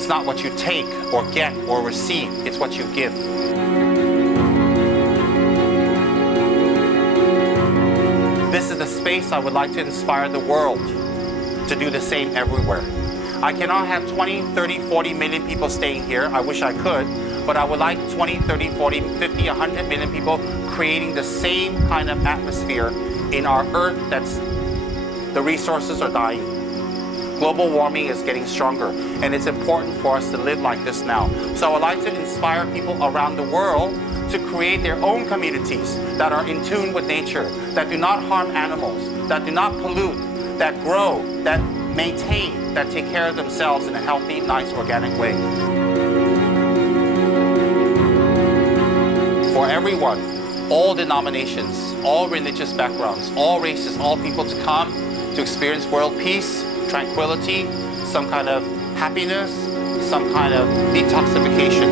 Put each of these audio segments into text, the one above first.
It's not what you take or get or receive, it's what you give. This is the space I would like to inspire the world to do the same everywhere. I cannot have 20, 30, 40 million people staying here. I wish I could, but I would like 20, 30, 40, 50, 100 million people creating the same kind of atmosphere in our earth that's, the resources are dying. Global warming is getting stronger, and it's important for us to live like this now. So I would like to inspire people around the world to create their own communities that are in tune with nature, that do not harm animals, that do not pollute, that grow, that maintain, that take care of themselves in a healthy, nice, organic way. For everyone, all denominations, all religious backgrounds, all races, all people to come to experience world peace, tranquility, some kind of happiness, some kind of detoxification.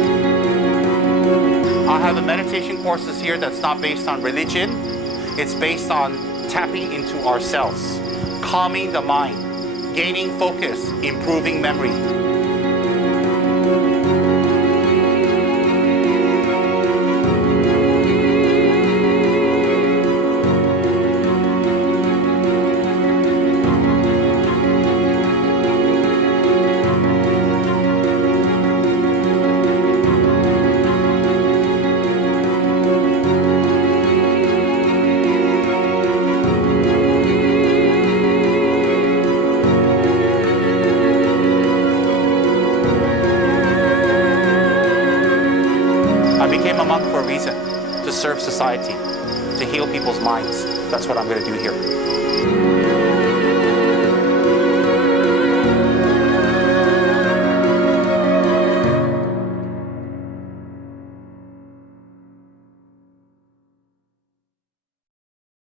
I have a meditation courses here that's not based on religion. It's based on tapping into ourselves, calming the mind, gaining focus, improving memory. became a monk for a reason, to serve society, to heal people's minds. That's what I'm going to do here.